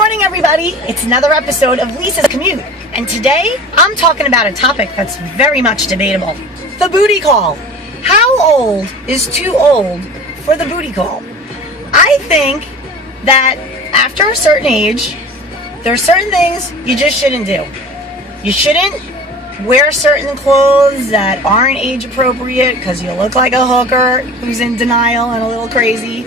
morning, everybody. It's another episode of Lisa's Commute. And today, I'm talking about a topic that's very much debatable. The booty call. How old is too old for the booty call? I think that after a certain age, there are certain things you just shouldn't do. You shouldn't wear certain clothes that aren't age appropriate because you look like a hooker who's in denial and a little crazy.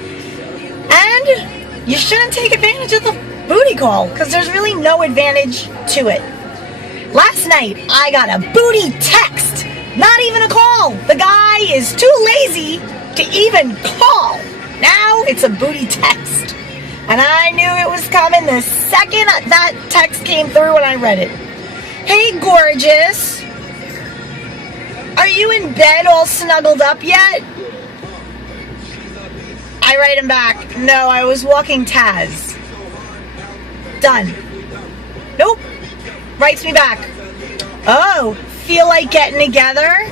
And you shouldn't take advantage of the booty call because there's really no advantage to it. Last night, I got a booty text, not even a call. The guy is too lazy to even call. Now it's a booty text. And I knew it was coming the second that text came through when I read it. Hey, gorgeous. Are you in bed all snuggled up yet? I write him back, no, I was walking Taz. Done. Nope. Writes me back, oh, feel like getting together?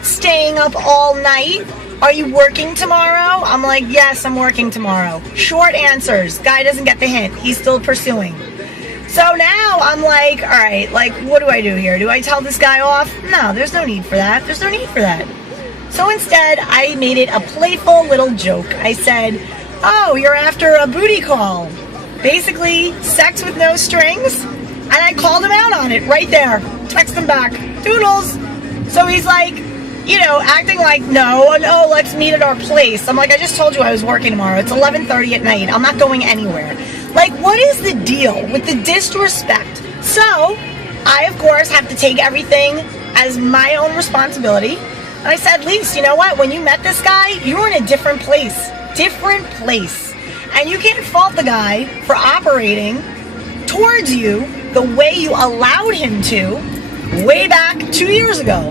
Staying up all night? Are you working tomorrow? I'm like, yes, I'm working tomorrow. Short answers. Guy doesn't get the hint. He's still pursuing. So now I'm like, all right, like, what do I do here? Do I tell this guy off? No, there's no need for that. There's no need for that. So instead, I made it a playful little joke. I said, oh, you're after a booty call. Basically, sex with no strings. And I called him out on it right there. Text him back. Doodles. So he's like, you know, acting like, no, let's meet at our place. I'm like, I just told you I was working tomorrow. It's 11:30 at night. I'm not going anywhere. Like, what is the deal with the disrespect? So, I, of course, have to take everything as my own responsibility. And I said, Lise, you know what? When you met this guy, you were in a different place. Different place. And you can't fault the guy for operating towards you the way you allowed him to way back 2 years ago.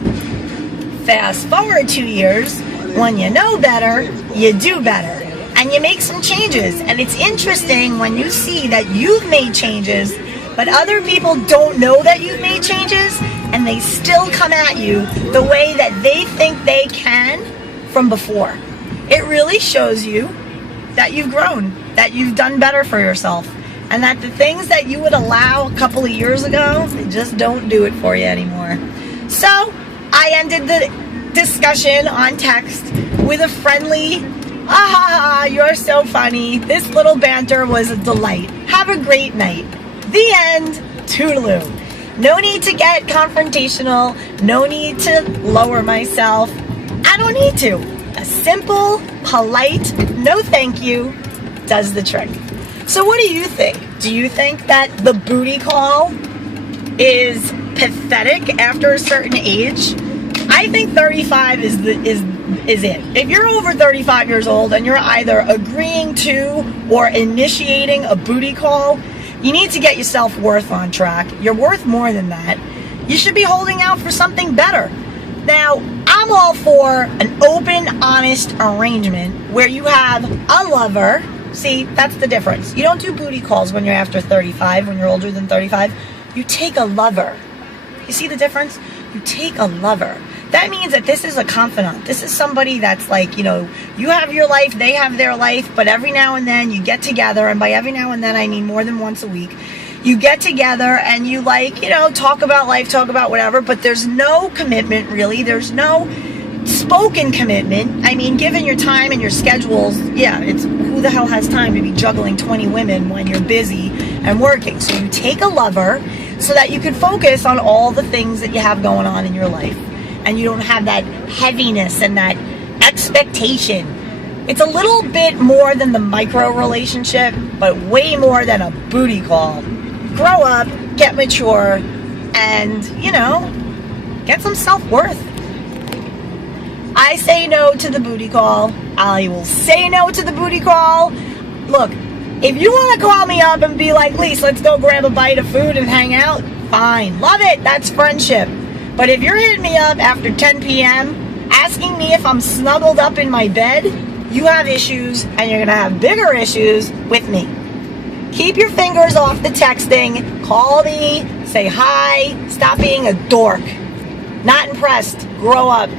Fast forward 2 years, when you know better, you do better. And you make some changes. And it's interesting when you see that you've made changes, but other people don't know that you've made changes, and they still come at you the way that they think they can from before. It really shows you that you've grown, that you've done better for yourself, and that the things that you would allow a couple of years ago, they just don't do it for you anymore. So I ended the discussion on text with a friendly, you're so funny. This little banter was a delight. Have a great night. The end. Toodaloo. No need to get confrontational. No need to lower myself. I don't need to. A simple, polite, no thank you does the trick. So what do you think? Do you think that the booty call is pathetic after a certain age? I think 35 is it. If you're over 35 years old and you're either agreeing to or initiating a booty call, you need to get your self-worth on track. You're worth more than that. You should be holding out for something better. Now, I'm all for an open, honest arrangement where you have a lover. See, that's the difference. You don't do booty calls when you're after 35, when you're older than 35. You take a lover. You see the difference? You take a lover. That means that this is a confidant. This is somebody that's like, you know, you have your life, they have their life, but every now and then you get together, and by every now and then I mean more than once a week. You get together and you, like, you know, talk about life, talk about whatever, but there's no commitment really. There's no spoken commitment. I mean, given your time and your schedules, yeah, it's who the hell has time to be juggling 20 women when you're busy and working? So you take a lover so that you can focus on all the things that you have going on in your life. And you don't have that heaviness and that expectation. It's a little bit more than the micro relationship, but way more than a booty call. Grow up, get mature, and, you know, get some self-worth. I say no to the booty call. I will say no to the booty call. Look, if you want to call me up and be like, Lise, let's go grab a bite of food and hang out, fine. Love it. That's friendship. But if you're hitting me up after 10 p.m., asking me if I'm snuggled up in my bed, you have issues, and you're going to have bigger issues with me. Keep your fingers off the texting. Call me. Say hi. Stop being a dork. Not impressed. Grow up.